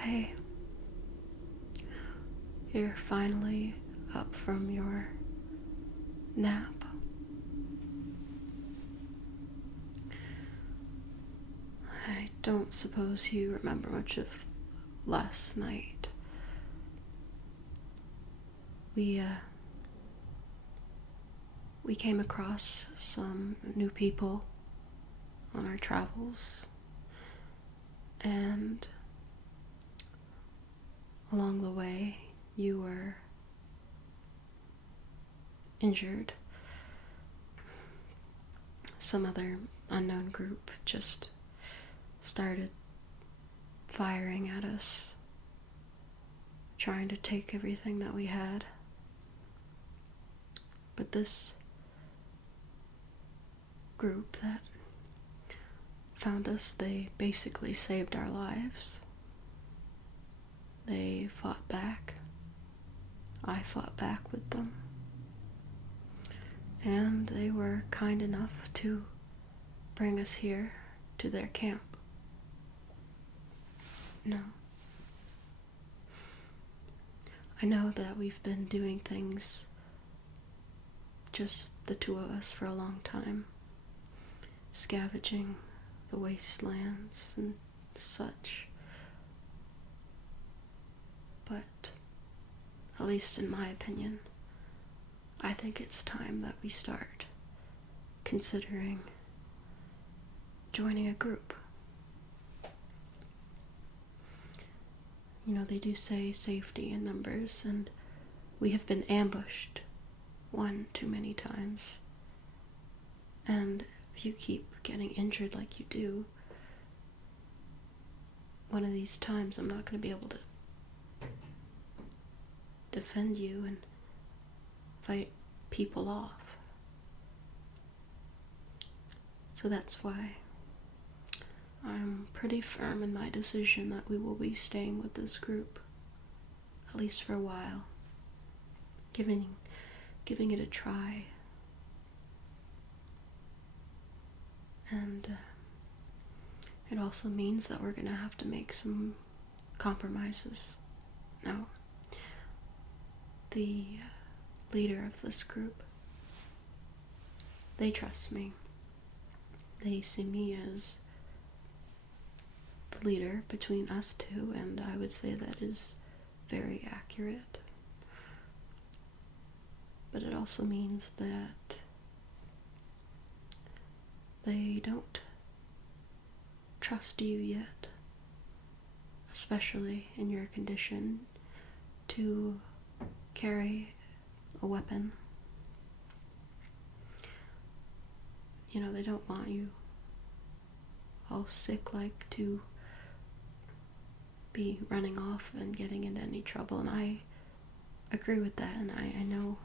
Hey, you're finally up from your nap. I don't suppose you remember much of last night. We came across some new people on our travels, and along the way you were injured. Some other unknown group just started firing at us, trying to take everything that we had. But this group that found us, they basically saved our lives. They fought back. I fought back with them. And they were kind enough to bring us here to their camp. No. I know that we've been doing things, just the two of us, for a long time. Scavenging the wastelands and such. But, at least in my opinion, I think it's time that we start considering joining a group. You know, they do say safety in numbers, and we have been ambushed one too many times. And if you keep getting injured like you do, one of these times I'm not going to be able to defend you and fight people off. So that's why I'm pretty firm in my decision that we will be staying with this group, at least for a while, giving it a try. And it also means that we're gonna have to make some compromises. Now, the leader of this group, they trust me. They see me as the leader between us two, and I would say that is very accurate. But it also means that they don't trust you yet, especially in your condition, to carry a weapon. You know, they don't want you all sick like to be running off and getting into any trouble, and I agree with that, and I know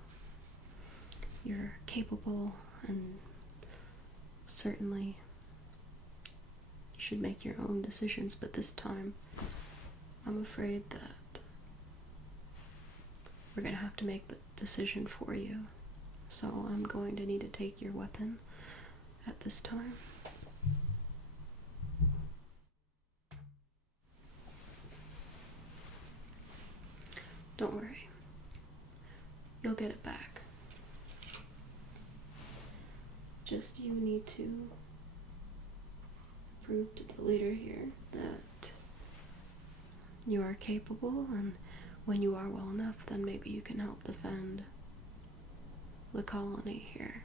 you're capable and certainly you should make your own decisions, but this time I'm afraid that we're going to have to make the decision for you. So I'm going to need to take your weapon at this time. Don't worry. You'll get it back. Just you need to prove to the leader here that you are capable, and when you are well enough, then maybe you can help defend the colony here.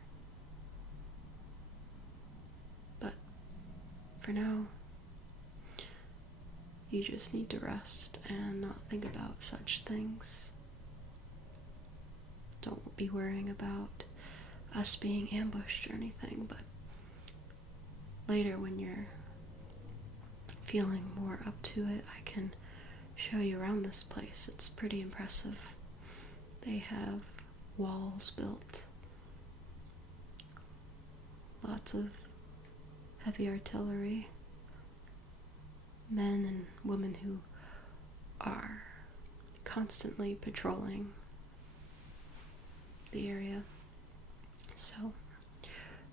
But for now, you just need to rest and not think about such things. Don't be worrying about us being ambushed or anything, but later when you're feeling more up to it, I can show you around this place. It's pretty impressive. They have walls built, lots of heavy artillery, men and women who are constantly patrolling the area. So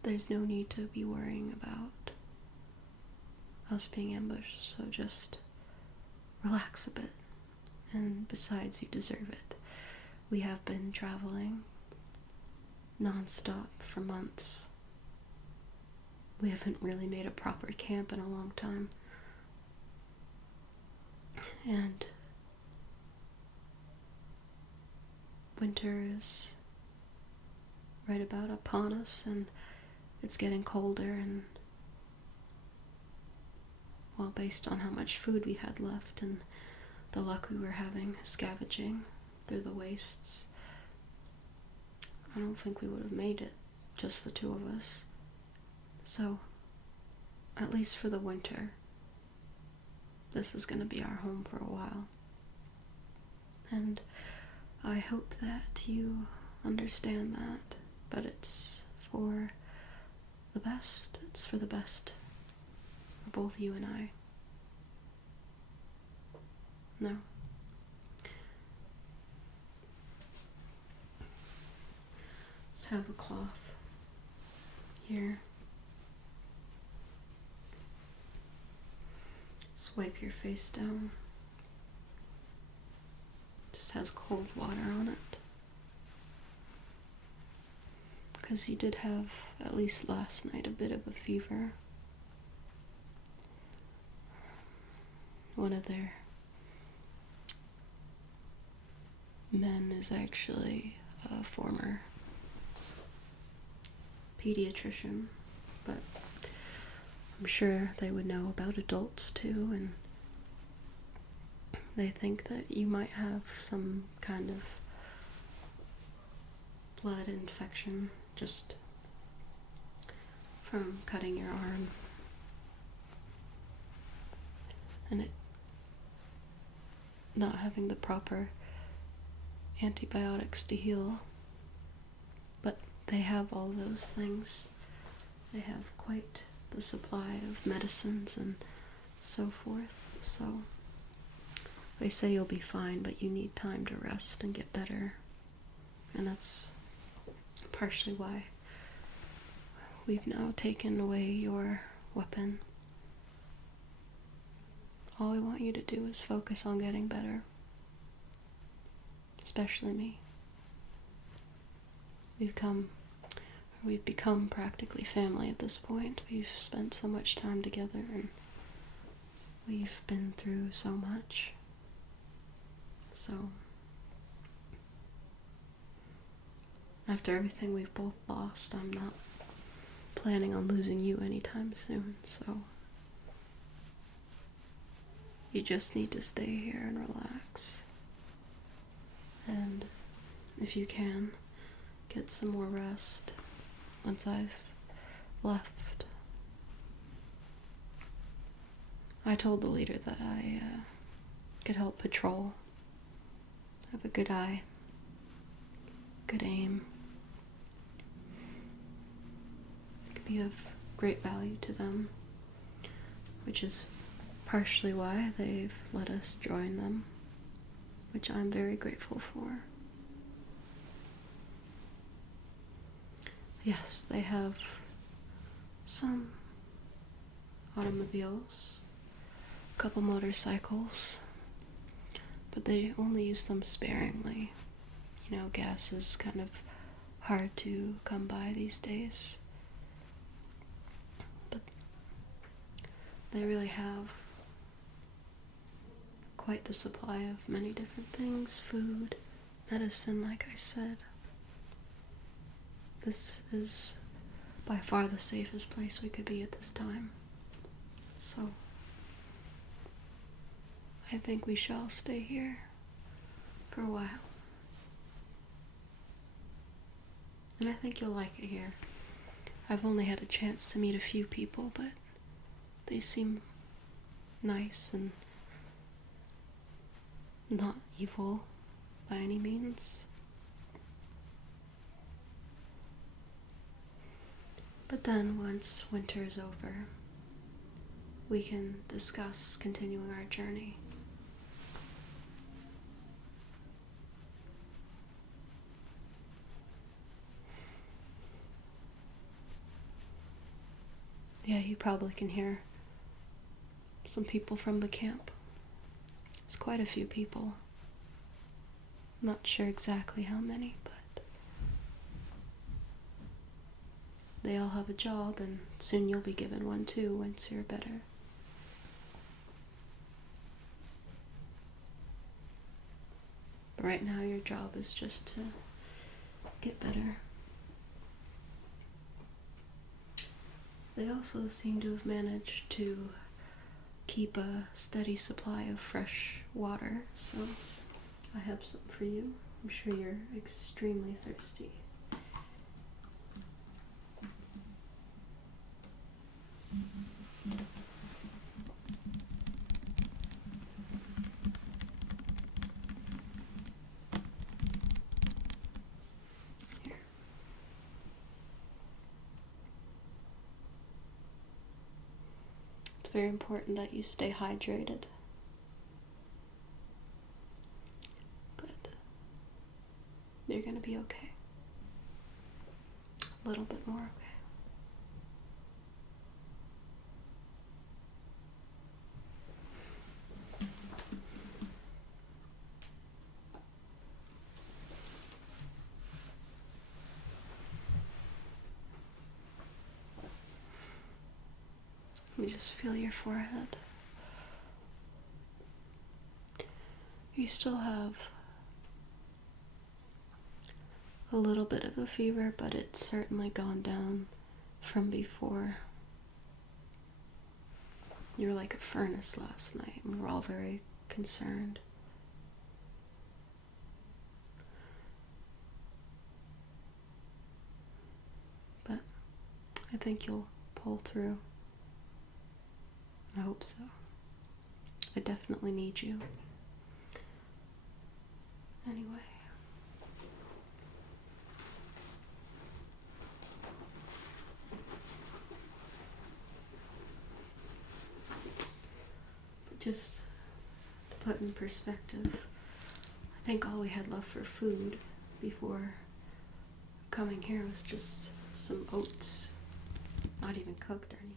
there's no need to be worrying about us being ambushed, so just relax a bit. And besides, you deserve it. We have been traveling non-stop for months. We haven't really made a proper camp in a long time. And winter is right about upon us, and it's getting colder, and well, based on how much food we had left and the luck we were having scavenging through the wastes, I don't think we would have made it, just the two of us. So, at least for the winter, this is going to be our home for a while. And I hope that you understand that, but it's for the best. It's for the best for both you and I. No. Let's have a cloth here. Just wipe your face down. Just has cold water on it. Because you did have, at least last night, a bit of a fever. One of their men is actually a former pediatrician, but I'm sure they would know about adults too, and they think that you might have some kind of blood infection just from cutting your arm, and it not having the proper antibiotics to heal. But they have all those things. They have quite the supply of medicines and so forth, so they say you'll be fine, but you need time to rest and get better. And that's partially why we've now taken away your weapon. All we want you to do is focus on getting better. Especially me. We've become practically family at this point. We've spent so much time together, and we've been through so much. So, after everything we've both lost, I'm not planning on losing you anytime soon, so you just need to stay here and relax. And if you can, get some more rest once I've left. I told the leader that I could help patrol. Have a good eye, good aim. It could be of great value to them, which is partially why they've let us join them, which I'm very grateful for. Yes, they have some automobiles, a couple motorcycles, but they only use them sparingly. You know, gas is kind of hard to come by these days. But they really have quite the supply of many different things, food, medicine, like I said. This is by far the safest place we could be at this time. So, I think we shall stay here for a while. And I think you'll like it here. I've only had a chance to meet a few people, but they seem nice and not evil by any means. But then, once winter is over, we can discuss continuing our journey. Yeah, you probably can hear some people from the camp. It's quite a few people. I'm not sure exactly how many, but they all have a job, and soon you'll be given one too once you're better. But right now your job is just to get better. They also seem to have managed to keep a steady supply of fresh water, so I have some for you. I'm sure you're extremely thirsty. Here. It's very important that you stay hydrated. But you're gonna be okay. A little bit more okay. Let me just feel your forehead. You still have a little bit of a fever, but it's certainly gone down from before. You were like a furnace last night, and we were all very concerned. But I think you'll pull through. I hope so. I definitely need you. Anyway. But just to put in perspective, I think all we had left for food before coming here was just some oats, not even cooked or anything.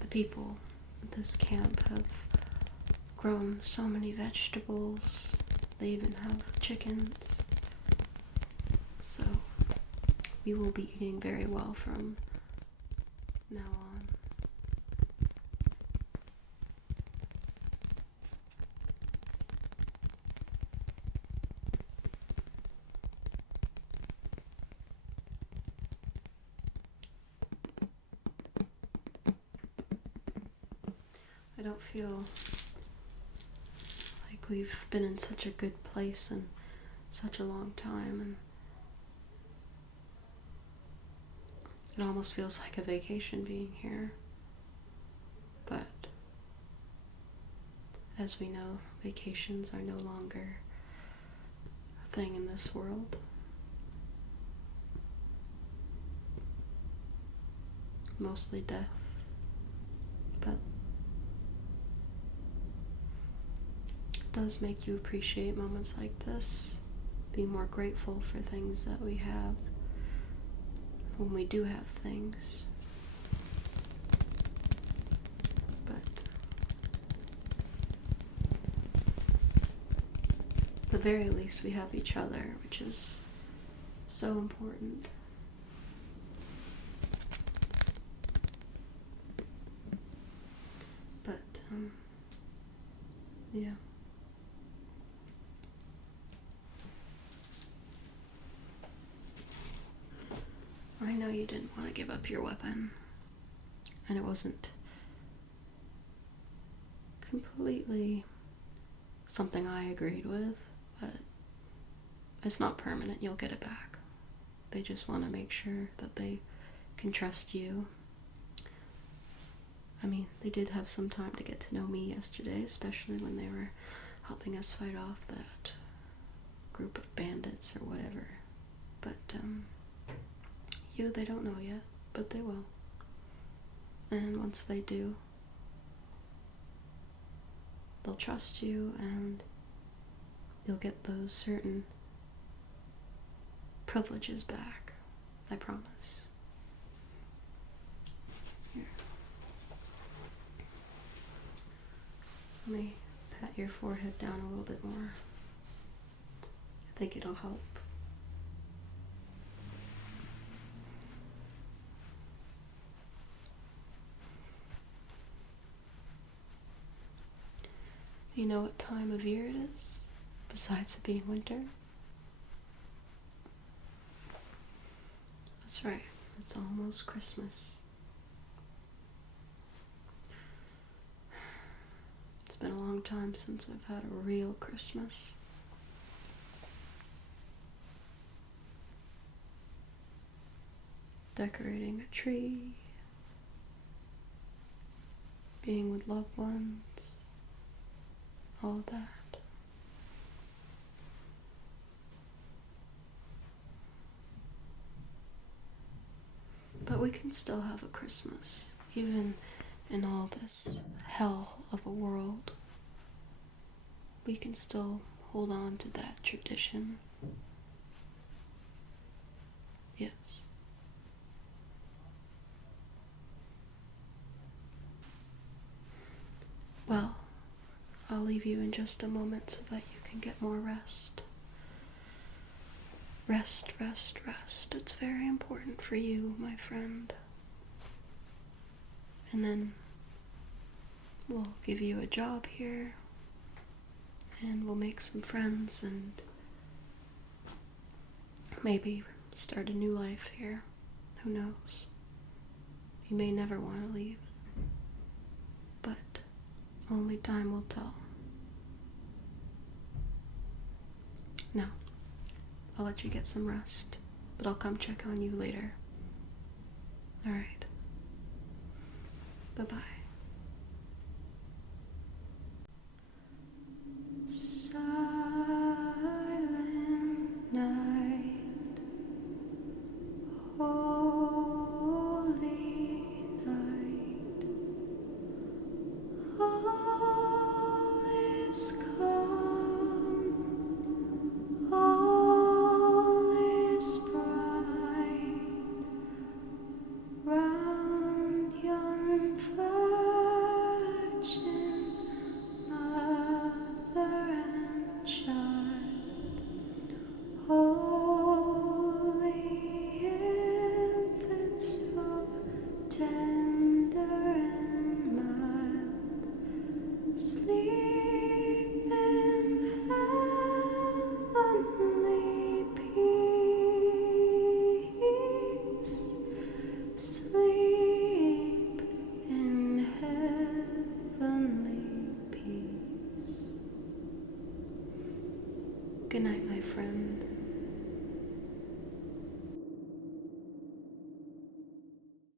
The people at this camp have grown so many vegetables. They even have chickens. So we will be eating very well from now on. I don't feel like we've been in such a good place in such a long time, and it almost feels like a vacation being here. But as we know, vacations are no longer a thing in this world. Mostly death. But it does make you appreciate moments like this, be more grateful for things that we have when we do have things. But at the very least we have each other, which is so important. But yeah. I know you didn't want to give up your weapon, and it wasn't completely something I agreed with, but it's not permanent. You'll get it back. They just want to make sure that they can trust you. I mean, they did have some time to get to know me yesterday, especially when they were helping us fight off that group of bandits or whatever. But they don't know yet, but they will. And once they do, they'll trust you, and you'll get those certain privileges back. I promise. Here. Let me pat your forehead down a little bit more. I think it'll help. Do you know what time of year it is, besides it being winter? That's right, it's almost Christmas. It's been a long time since I've had a real Christmas. Decorating a tree, being with loved ones, all of that. But we can still have a Christmas, even in all this hell of a world. We can still hold on to that tradition. Yes. Well, I'll leave you in just a moment so that you can get more rest. Rest, rest, rest. It's very important for you, my friend. And then we'll give you a job here, and we'll make some friends, and maybe start a new life here. Who knows? You may never want to leave, but only time will tell. Now, I'll let you get some rest, but I'll come check on you later. Alright. Bye-bye. Silent night, holy night, all is calm, all is bright, round yon virgin mother and child, holy infant, so tender and mild, sleep in heavenly peace, sleep in heavenly peace. Good night, my friend.